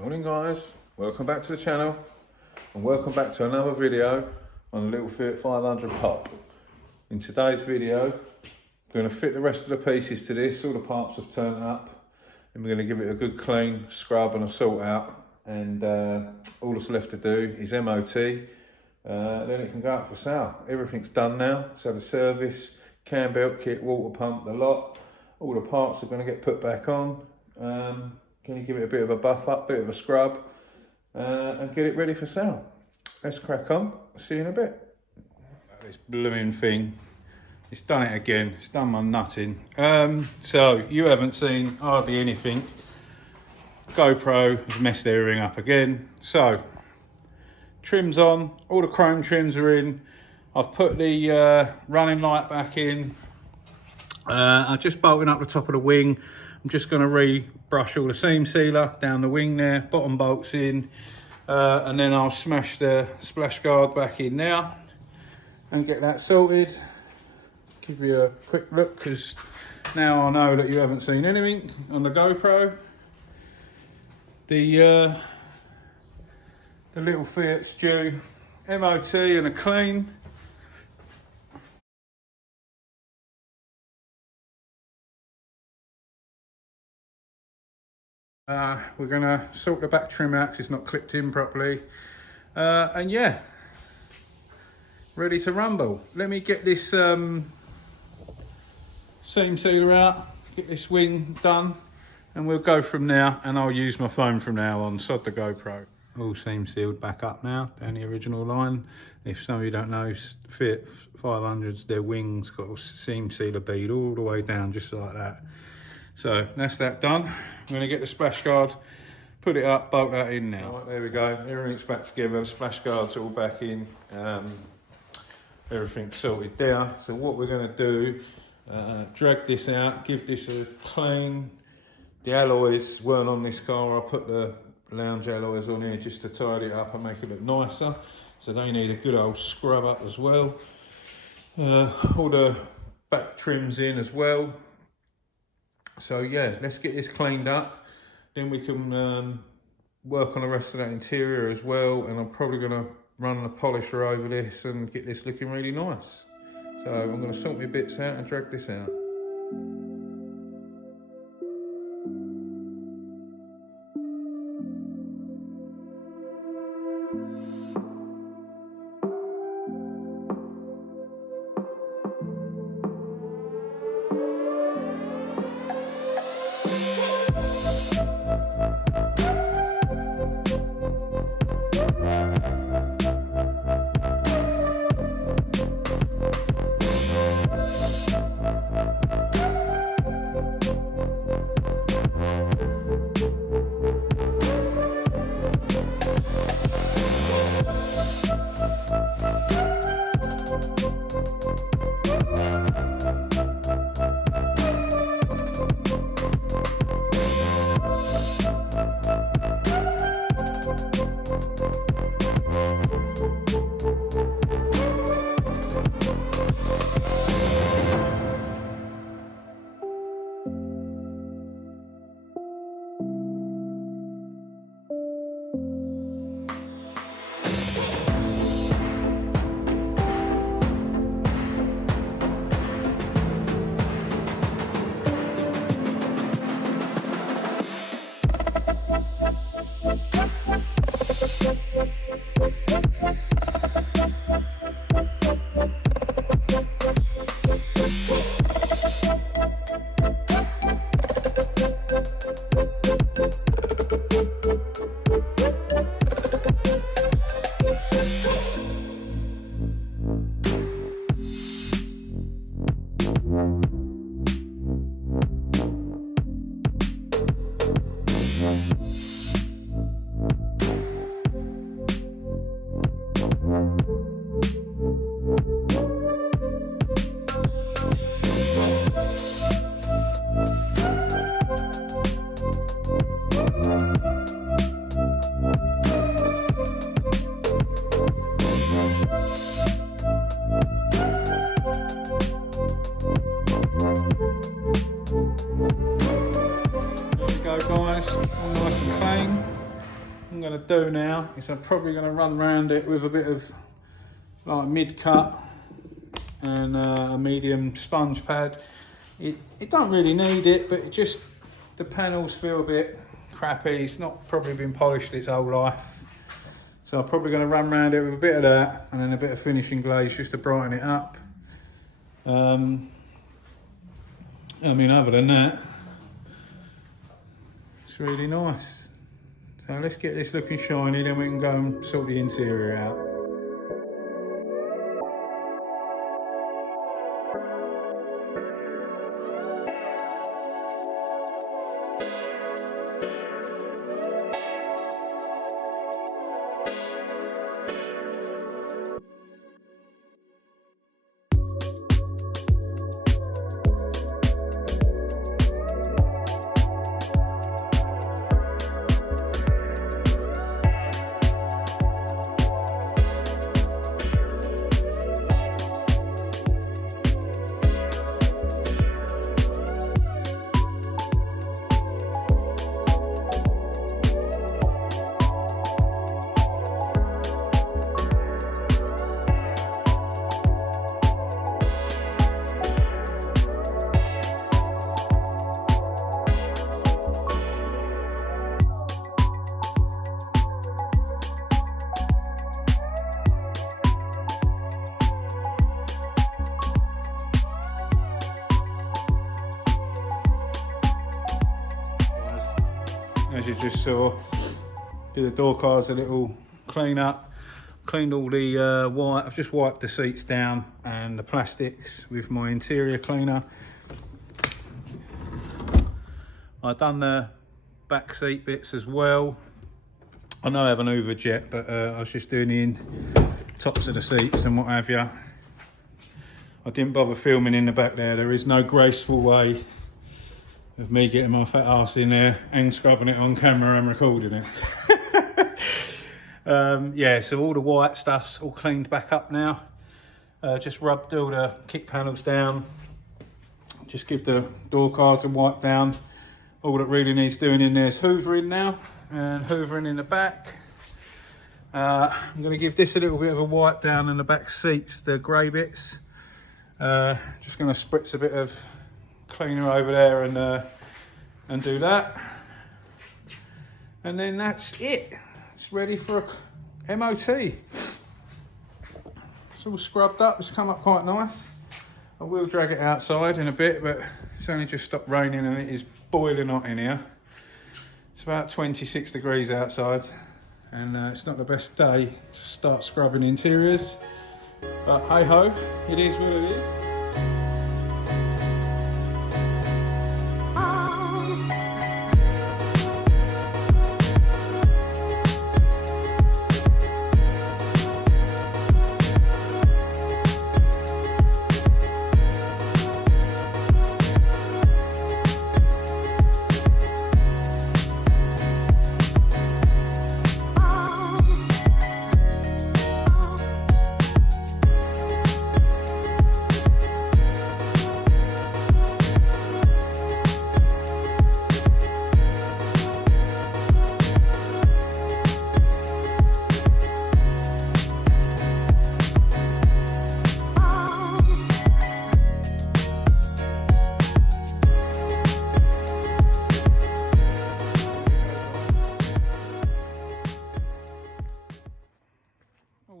Morning guys, welcome back to the channel and welcome back to another video on a little Fiat 500 pop. In today's video, I'm going to fit the rest of the pieces to this. All the parts have turned up and we're going to give it a good clean scrub and a sort out, and all that's left to do is MOT, then it can go up for sale. Everything's done now, so the service, cam belt kit, water pump, the lot, all the parts are going to get put back on. Can you give it a bit of a buff up, bit of a scrub, and get it ready for sale? Let's crack on. See you in a bit. This blooming thing, it's done it again. It's done my nutting. So you haven't seen hardly anything. GoPro has messed everything up again. So trims on, all the chrome trims are in. I've put the running light back in. I'm just bolting up the top of the wing. I'm just going to re-brush all the seam sealer down the wing there, bottom bolts in, and then I'll smash the splash guard back in now and get that sorted. Give you a quick look, because now I know that you haven't seen anything on the GoPro. The little Fiat's due MOT and a clean. We're going to sort the back trim out because it's not clipped in properly. And yeah, ready to rumble. Let me get this seam sealer out, get this wing done, and we'll go from there. And I'll use my phone from now on, sod the GoPro. All seam sealed back up now, down the original line. If some of you don't know, Fiat 500s, their wings got a seam sealer bead all the way down, just like that. So that's that done. I'm going to get the splash guard, put it up, bolt that in now. Right, there we go, everything's back together, the splash guard's all back in, everything's sorted there. So what we're going to do, drag this out, give this a clean. The alloys weren't on this car, I put the lounge alloys on here just to tidy it up and make it look nicer. So they need a good old scrub up as well. All the back trims in as well. So yeah, let's get this cleaned up, then we can work on the rest of that interior as well, and I'm probably going to run the polisher over this and get this looking really nice. So I'm going to sort my bits out and drag this out. I'm going to do now is I'm probably going to run around it with a bit of like mid-cut and a medium sponge pad. It don't really need it, but it just, the panels feel a bit crappy. It's not probably been polished its whole life. So I'm probably going to run around it with a bit of that and then a bit of finishing glaze just to brighten it up. I mean, other than that, it's really nice. So let's get this looking shiny, then we can go and sort the interior out. As you just saw, did the door cards a little clean up, cleaned all the white. I've just wiped the seats down and the plastics with my interior cleaner. I've done the back seat bits as well. I know I haven't hoovered yet, but I was just doing the tops of the seats and what have you. I didn't bother filming in the back there. There is no graceful way of me getting my fat arse in there and scrubbing it on camera and recording it. Yeah, so all the white stuff's all cleaned back up now. Just rubbed all the kick panels down. Just give the door cards a wipe down. All that really needs doing in there is hoovering now, and hoovering in the back. I'm going to give this a little bit of a wipe down in the back seats, the grey bits. Just going to spritz a bit of cleaner over there and do that, and then that's it. It's ready for a MOT. It's all scrubbed up. It's come up quite nice. I will drag it outside in a bit, but it's only just stopped raining and it is boiling hot in here. It's about 26 degrees outside, and it's not the best day to start scrubbing interiors, but hey ho, it is what it is.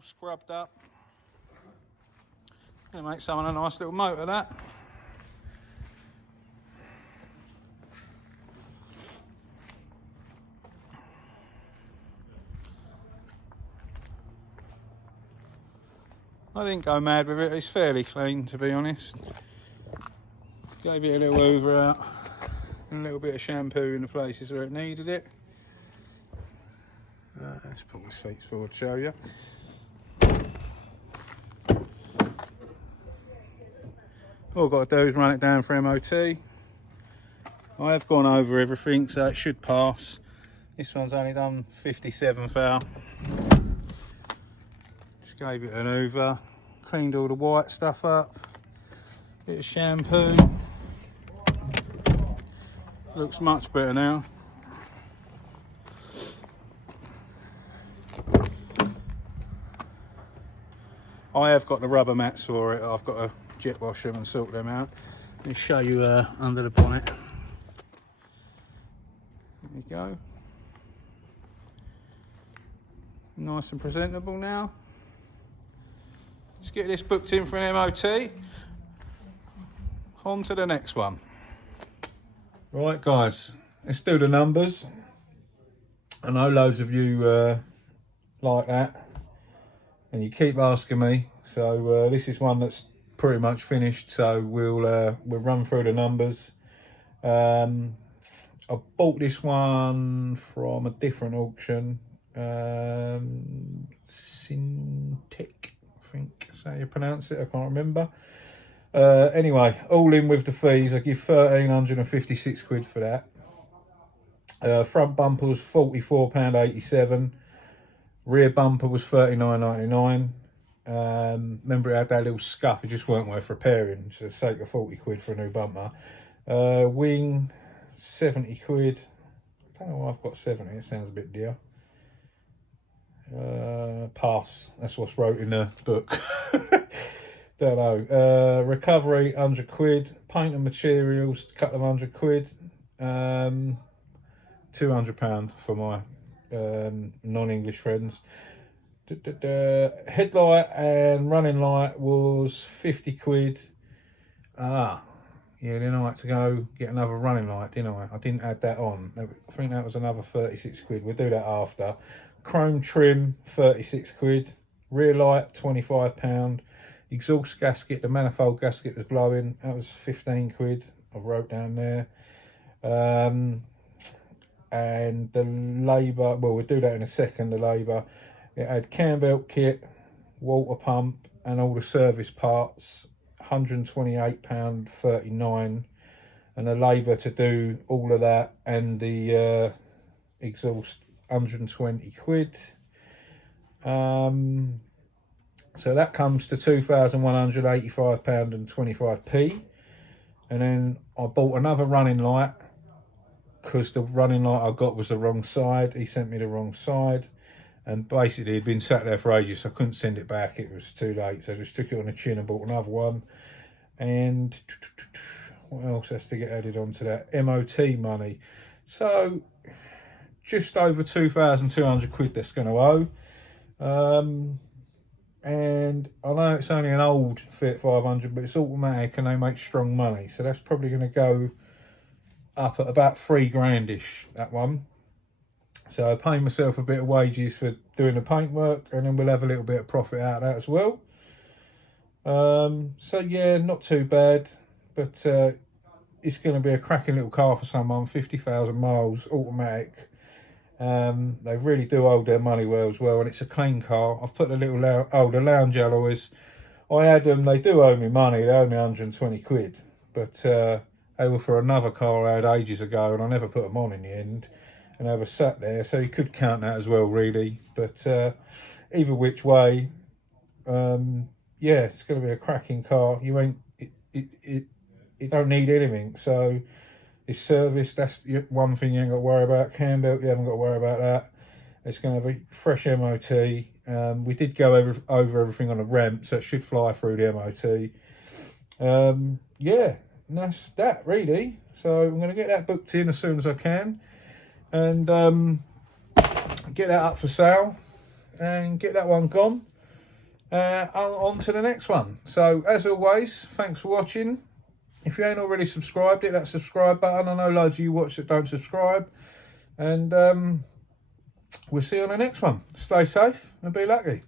Scrubbed up. Gonna make someone a nice little motor, that. I didn't go mad with it. It's fairly clean, to be honest. Gave it a little hoover out and a little bit of shampoo in the places where it needed it. Let's put the seats forward to show you. All I've got to do is run it down for MOT. I have gone over everything, so it should pass. This one's only done 57 thou. Just gave it an hoover, cleaned all the white stuff up, bit of shampoo. Looks much better now. I have got the rubber mats for it. I've got to jet wash them and sort them out. Let me show you under the bonnet. There you go. Nice and presentable now. Let's get this booked in for an MOT. On to the next one. Right guys, let's do the numbers. I know loads of you like that and you keep asking me, so this is one that's pretty much finished, so we'll run through the numbers. I bought this one from a different auction, Syntec, I think that's how you pronounce it, I can't remember. Anyway, all in with the fees, I give 1,356 quid for that. Front bumper was £44.87. Rear bumper was £39.99. Remember it had that little scuff, it just weren't worth repairing, so it's take a 40 quid for a new bumper. Wing, 70 quid. I don't know why I've got 70, it sounds a bit dear. Pass, that's what's wrote in the book. Don't know. Recovery, 100 quid. Paint and materials, a couple of 100 quid. £200 for my non-English friends. Headlight and running light was 50 quid. Yeah, then I had to go get another running light, didn't I? I didn't add that on. I think that was another 36 quid. We'll do that after. Chrome trim, 36 quid. Rear light, £25. Exhaust gasket, the manifold gasket was blowing. That was 15 quid. I wrote down there. And the labour, well, we'll do that in a second, the labour. It had cam belt kit, water pump, and all the service parts, £128.39. And the labour to do all of that and the exhaust, 120 quid. So that comes to £2,185.25p. And then I bought another running light because the running light I got was the wrong side. He sent me the wrong side. And basically it'd been sat there for ages, so I couldn't send it back. It was too late. So I just took it on the chin and bought another one. And what else has to get added onto that? MOT money. So just over 2,200 quid that's going to owe. And I know it's only an old Fiat 500, but it's automatic and they make strong money. So that's probably going to go up at about $3,000-ish, that one. So I pay myself a bit of wages for doing the paintwork, and then we'll have a little bit of profit out of that as well. So yeah, not too bad, but it's going to be a cracking little car for someone. 50,000 miles, automatic. They really do hold their money well as well, and it's a clean car. I've put the little the lounge alloys. I had them, they do owe me money, they owe me 120 quid, but they were for another car I had ages ago, and I never put them on in the end, and they were sat there, so you could count that as well, really. But either which way, yeah, it's going to be a cracking car. You ain't, it don't need anything, so it's serviced. That's one thing you ain't got to worry about. Cam belt, you haven't got to worry about that. It's going to be fresh MOT. We did go over everything on a ramp, so it should fly through the MOT. Yeah, and that's that really. So I'm going to get that booked in as soon as I can, and get that up for sale and get that one gone. On to the next one. So as always, thanks for watching. If you ain't already subscribed, hit that subscribe button. I know loads of you watch that don't subscribe. And we'll see you on the next one. Stay safe and be lucky.